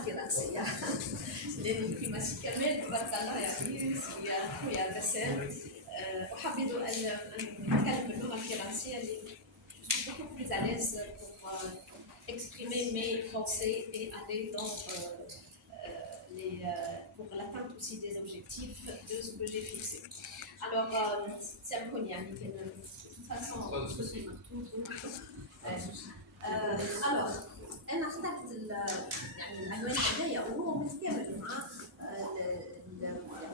الدراسية لأن كما كمال تبارك الله يعني هي خويا بسام أحبذ أن نتكلم باللغة الفرنسية اللي je suis beaucoup plus à l'aise pour exprimer mes pensées et aller dans pour l'atteinte aussi des objectifs de ce que j'ai fixé. Alors, c'est un peu يعني de toute façon alors انا اخترت يعني العنوان هذايا وهو متكامل مع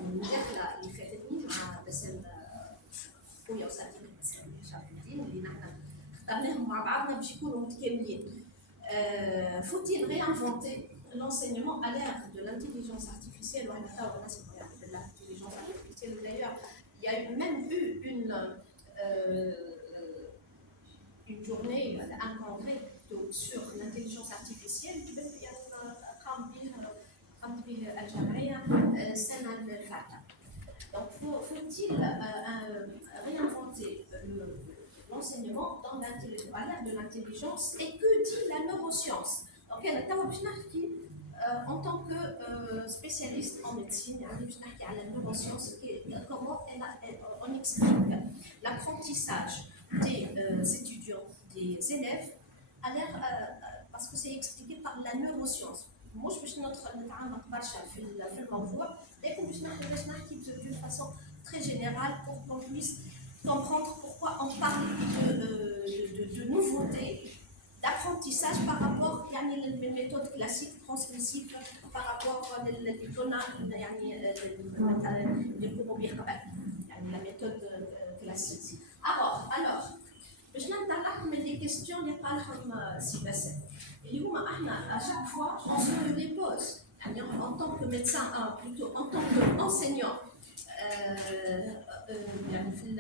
المداخله اللي فاتتني مع بسام خويا وصديقي بسام شرف الدين اللي نحن اخترناهم مع بعضنا باش يكونوا متكاملين. Faut-il réinventer l'enseignement à l'ère de l'intelligence artificielle ou à l'ère de l'intelligence artificielle? D'ailleurs, il y a même eu une journée, un congrès sur l'intelligence artificielle qui قام به الجمعية السنة الفاتة. Donc, faut-il réinventer l'enseignement dans à l'ère de l'intelligence et que dit la neuroscience? Donc, en tant que spécialiste en médecine, la neuroscience, comment on explique l'apprentissage des étudiants, des élèves, à l'ère, parce que c'est expliqué par la neuroscience. Moi, je vais نتعمق برشا في الموضوع، لكن باش نحكي d'une façon très générale pour qu'on puisse comprendre pourquoi on parle de nouveautés, d'apprentissage par rapport à les méthodes classiques transmissives, par rapport à la méthode classique. Alors, باش نطلع من les questions اللي قالهم سي باسم اللي هما احنا à chaque fois on se les pose يعني en tant que médecin plutôt en tant qu'enseignant يعني في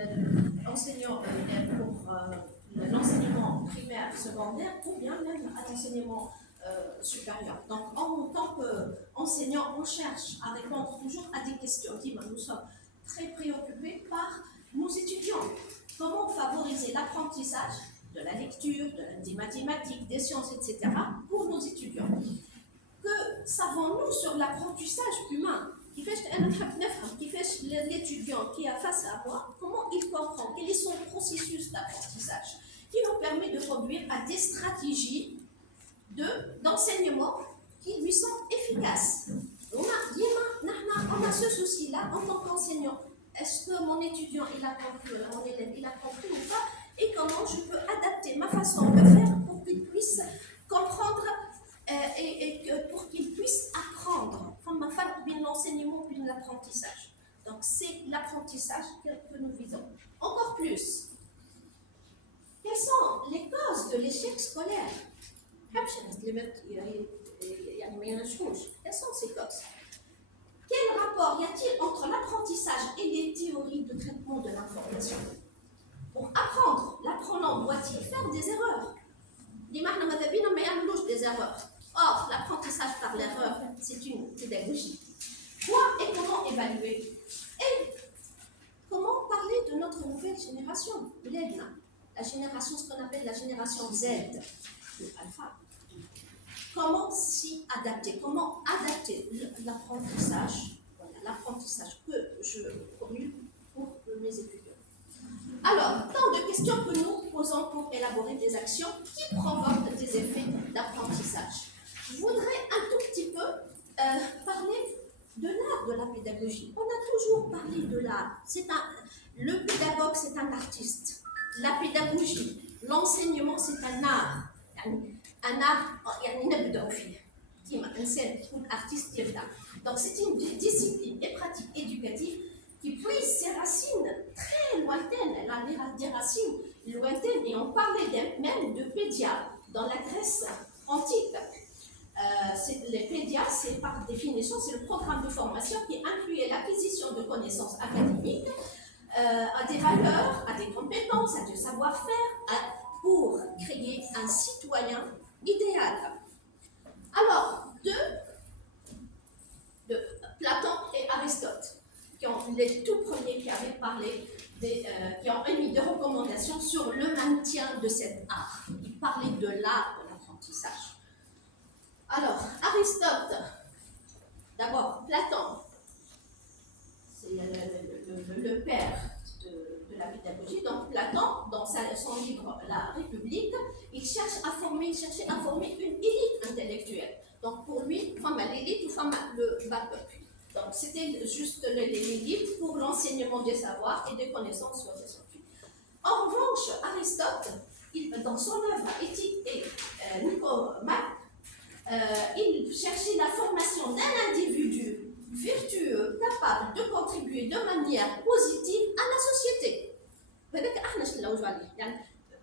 l'enseignant pour l'enseignement primaire secondaire ou bien même à l'enseignement supérieur. Donc en tant qu'enseignant on cherche à répondre toujours à des questions. Nous sommes très préoccupés par nos étudiants. Comment favoriser l'apprentissage de la lecture, des mathématiques, des sciences, etc. pour nos étudiants? Que savons-nous sur l'apprentissage humain? Qui fait l'étudiant qui est face à moi, comment il comprend? Quel est son processus d'apprentissage? Qui nous permet de conduire à des stratégies d'enseignement qui lui sont efficaces. On a ce souci-là en tant qu'enseignant. Est-ce que mon étudiant il a compris, mon élève il a compris ou pas? Et comment je peux adapter ma façon de faire pour qu'il puisse comprendre et pour qu'il puisse apprendre. Comme ma femme bien l'enseignement puis l'apprentissage. Donc c'est l'apprentissage que nous visons. Encore plus. Quelles sont les causes de l'échec scolaire? Quelles sont ces causes? Quel rapport y a-t-il entre l'apprentissage et les théories de traitement de l'information? Pour apprendre, l'apprenant doit-il faire des erreurs? Des erreurs. Or, l'apprentissage par l'erreur, c'est une pédagogie. Quoi et comment évaluer? Et comment parler de notre nouvelle génération, la génération, ce qu'on appelle la génération Z, le alpha. Comment s'y adapter? Comment adapter l'apprentissage, l'apprentissage que je formule pour mes étudiants? Alors, tant de questions que nous posons pour élaborer des actions qui provoquent des effets d'apprentissage. Je voudrais un tout petit peu parler de l'art de la pédagogie. On a toujours parlé de l'art. Le pédagogue, c'est un artiste. La pédagogie, l'enseignement, c'est un art. Un art, artiste. Donc c'est une discipline et pratique éducative qui puise ses racines très lointaines. Elle a des racines lointaines et on parlait même de pédia dans la Grèce antique. Les pédias, c'est par définition, c'est le programme de formation qui incluait l'acquisition de connaissances académiques, à des valeurs, à des compétences, à du savoir-faire, pour créer un citoyen idéal. Alors, de Platon et Aristote, qui ont les tout premiers qui avaient parlé, qui ont émis des recommandations sur le maintien de cet art. Ils parlaient de l'art de l'apprentissage. Alors, Aristote, d'abord, Platon, c'est le père de la pédagogie. Donc, Platon, dans son livre La République, il cherchait à former une élite intellectuelle. Donc, pour lui, femme à l'élite ou femme à le bas peuple. Donc, c'était juste l'élite pour l'enseignement des savoirs et des connaissances sur les sciences. En revanche, Aristote, dans son œuvre Éthique et Nicomaque, il cherchait la formation d'un individu vertueux, capable de contribuer de manière positive à la société.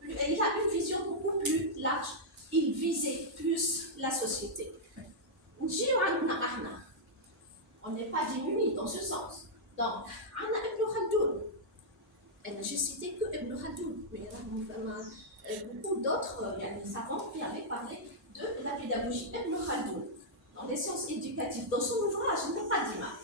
Il a une vision beaucoup plus large, il visait plus la société. On n'est pas diminué dans ce sens. Donc, Anna Ibn Khaldoun, j'ai cité que Ibn Khaldoun, mais il y a beaucoup d'autres savants qui avaient parlé de la pédagogie. Ibn Khaldoun, dans les sciences éducatives, dans son ouvrage Muqaddimah,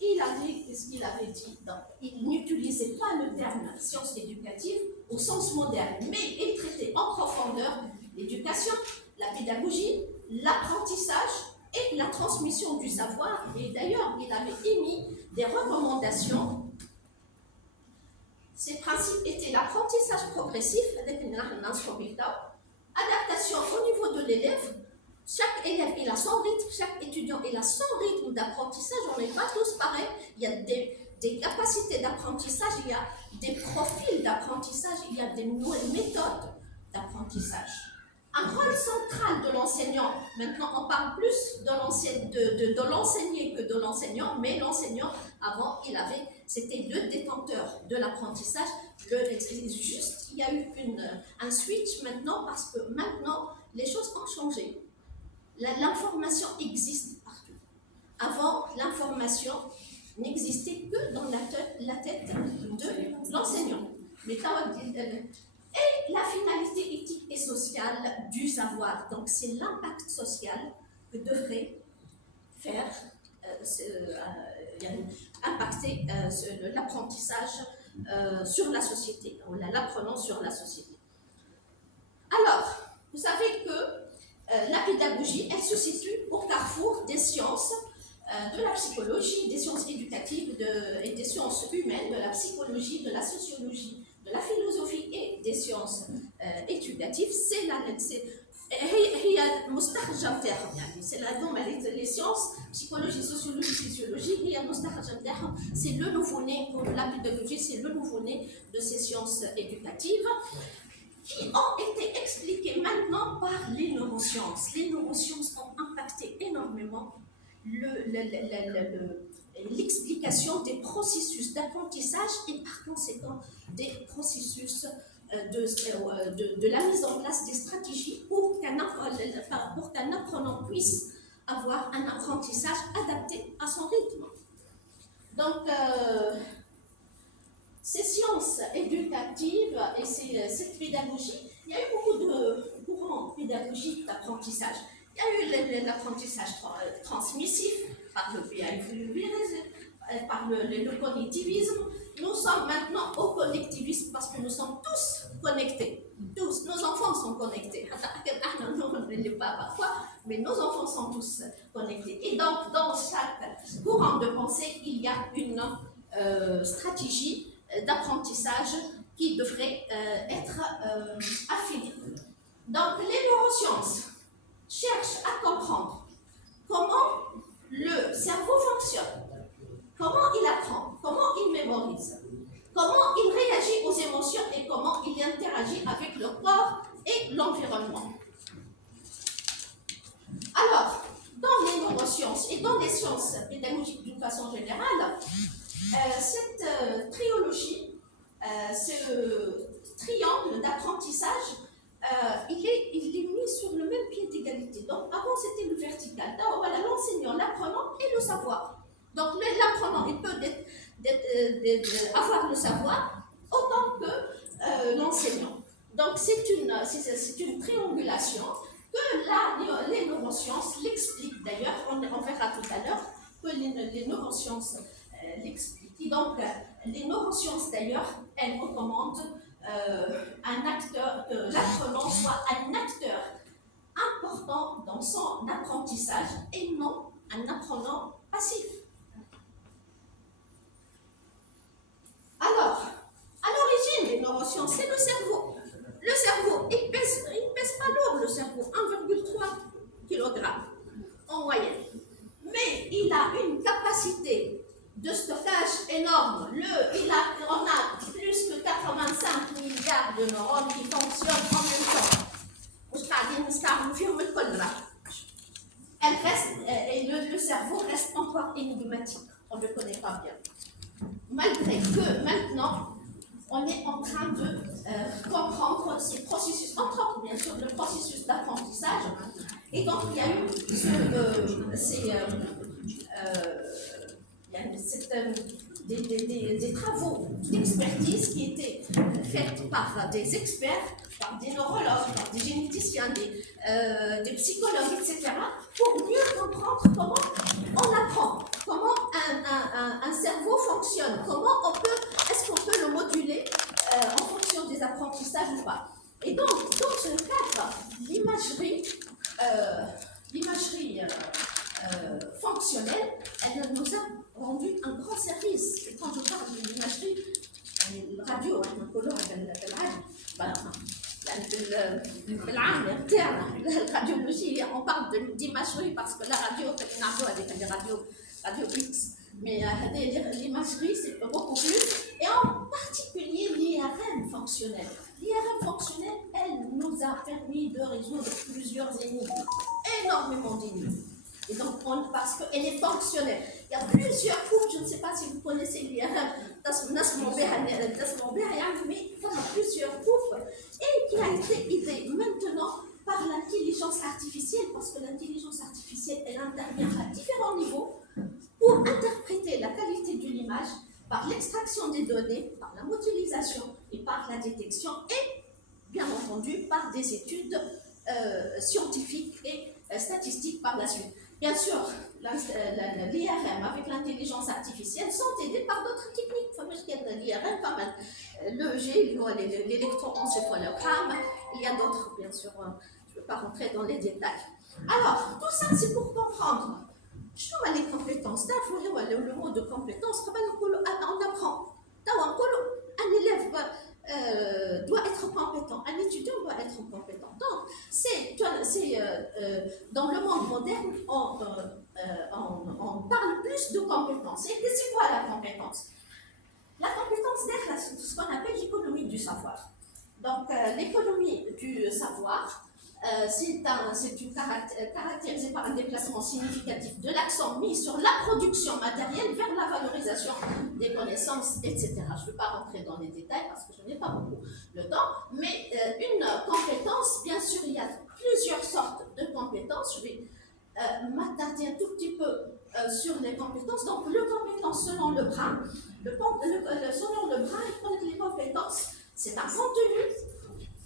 il avait ce qu'il avait dit. Donc, il n'utilisait pas le terme sciences éducatives au sens moderne, mais il traitait en profondeur l'éducation, la pédagogie, l'apprentissage et la transmission du savoir. Et d'ailleurs, il avait émis des recommandations. Ces principes étaient l'apprentissage progressif, adaptation au niveau de l'élève. Chaque élève il a son rythme, chaque étudiant il a son rythme d'apprentissage. On n'est pas tous pareils. Il y a des capacités d'apprentissage, il y a des profils d'apprentissage, il y a des méthodes d'apprentissage. Un rôle central de l'enseignant, maintenant on parle plus de l'enseigné que de l'enseignant, mais l'enseignant, avant, c'était le détenteur de l'apprentissage. Juste, il y a eu un switch maintenant, parce que maintenant, les choses ont changé. L'information existe partout. Avant, l'information n'existait que dans la tête de l'enseignant. Et la finalité éthique et sociale du savoir. Donc, c'est l'impact social que devrait faire impacter l'apprentissage sur la société, ou l'apprenant sur la société. Alors, vous savez que la pédagogie, elle se situe au carrefour des sciences, de la psychologie, des sciences éducatives et des sciences humaines, de la psychologie, de la sociologie, de la philosophie et des sciences éducatives. C'est les sciences, psychologie, sociologie, physiologie, c'est le nouveau-né pour la pédagogie, c'est le nouveau-né de ces sciences éducatives qui ont été expliquées maintenant par les neurosciences. Les neurosciences ont impacté énormément l'explication des processus d'apprentissage et par conséquent des processus de la mise en place des stratégies pour qu'un apprenant puisse avoir un apprentissage adapté à son rythme. Donc, ces sciences éducatives et cette pédagogie, il y a eu beaucoup de courants pédagogiques d'apprentissage. Il y a eu l'apprentissage transmissif par le behaviorisme, par le cognitivisme. Nous sommes maintenant au connectivisme parce que nous sommes tous connectés. Tous, nos enfants sont connectés. On ne l'est pas parfois, mais nos enfants sont tous connectés. Et donc, dans chaque courant de pensée, il y a une stratégie d'apprentissage qui devrait être affinée. Donc, les neurosciences cherchent à comprendre comment le cerveau fonctionne, comment il apprend, comment il mémorise, comment il réagit aux émotions et comment il interagit avec le corps et l'environnement. Alors, dans les neurosciences et dans les sciences pédagogiques d'une façon générale, cette trilogie, ce triangle d'apprentissage, il est mis sur le même pied d'égalité. Donc, avant, c'était le vertical. Voilà, l'enseignant, l'apprenant et le savoir. Donc, l'apprenant, il peut avoir le savoir autant que l'enseignant. Donc, c'est une triangulation que les neurosciences l'expliquent. D'ailleurs, on verra tout à l'heure que les neurosciences l'expliquent. Donc, les neurosciences, d'ailleurs, elles recommandent un acteur, que l'apprenant soit un acteur important dans son apprentissage et non un apprenant passif. Alors, à l'origine des neurosciences, c'est le cerveau. Le cerveau, il pèse pas lourd, le cerveau, 1,3 kg en moyenne. Mais il a une capacité de stockage énorme. On a plus que 85 milliards de neurones qui fonctionnent en même temps. Le cerveau reste encore énigmatique. On ne le connaît pas bien. Malgré que maintenant, on est en train de comprendre ces processus, entre autres bien sûr le processus d'apprentissage. Et donc il y a eu des travaux d'expertise qui étaient faits par des experts, par des neurologues, par des généticiens, des psychologues, etc., pour mieux comprendre comment on apprend, comment un cerveau fonctionne, est-ce qu'on peut le moduler en fonction des apprentissages ou pas. Et donc, dans ce cadre, l'imagerie fonctionnelle, elle nous a rendu un grand service. Et quand je parle de l'imagerie, الراديو احنا نقولوها بالراديولوجie, on parle d'imagerie parce que la radio, c'est une radio X. Mais l'imagerie, c'est beaucoup plus. Et en particulier l'IRM fonctionnelle. L'IRM fonctionnelle, elle nous a permis de résoudre plusieurs énigmes, énormément d'énigmes. Et donc, parce qu'elle est fonctionnelle. Il y a plusieurs cours, je ne sais pas si vous connaissez l'IRM, mais il y a plusieurs cours, et qui a été aidée maintenant par l'intelligence artificielle, parce que l'intelligence artificielle, elle intervient à différents niveaux pour interpréter la qualité de l'image par l'extraction des données, par la modélisation et par la détection, et bien entendu par des études scientifiques et statistiques par la suite. Bien sûr, l'IRM avec l'intelligence artificielle sont aidés par d'autres techniques. L'IRM, pas mal. L'EEG, l'électroencéphalogramme, il y a d'autres, bien sûr, je ne vais pas rentrer dans les détails. Alors, tout ça, c'est pour comprendre. Je vois les compétences. Le mot de compétence, on apprend. Un élève doit être compétent, un étudiant doit être compétent. Donc, dans le monde moderne, on parle plus de compétences. Et c'est quoi la compétence? La compétence, c'est ce qu'on appelle l'économie du savoir. Donc, l'économie du savoir, c'est caractérisé par un déplacement significatif de l'accent mis sur la production matérielle vers la valorisation des connaissances, etc. Je ne vais pas rentrer dans les détails parce que je n'ai pas beaucoup le temps, mais une compétence, bien sûr, il y a plusieurs sortes de compétences. Je vais m'attarder un tout petit peu sur les compétences. Donc, les compétences selon le bras, selon le bras, les compétences, c'est un contenu,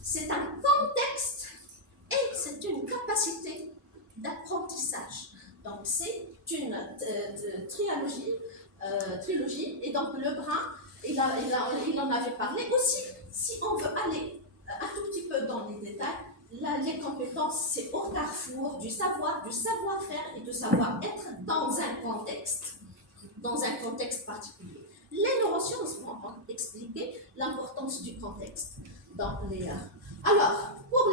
c'est un contexte, et c'est une capacité d'apprentissage. Donc, c'est une trilogie. Et donc, le bras, il en avait parlé aussi. Si on veut aller un tout petit peu dans les détails, les compétences, c'est au carrefour du savoir-faire et du savoir-être dans un contexte particulier. Les neurosciences vont expliquer l'importance du contexte. Alors, pour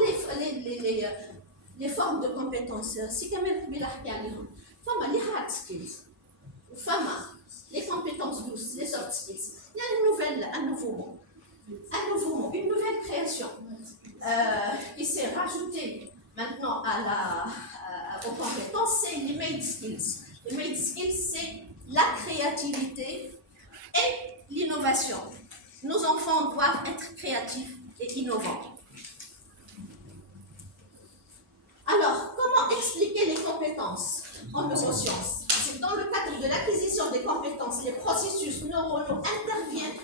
les formes de compétences, c'est quand même les hard skills, les compétences douces, les soft skills. Il y a un nouveau mot, une nouvelle création qui s'est rajoutée maintenant aux compétences, c'est les made skills. Les made skills, c'est la créativité et l'innovation. Nos enfants doivent être créatifs et innovants. Alors, comment expliquer les compétences en neurosciences? C'est dans le cadre de l'acquisition des compétences, les processus neuronaux interviennent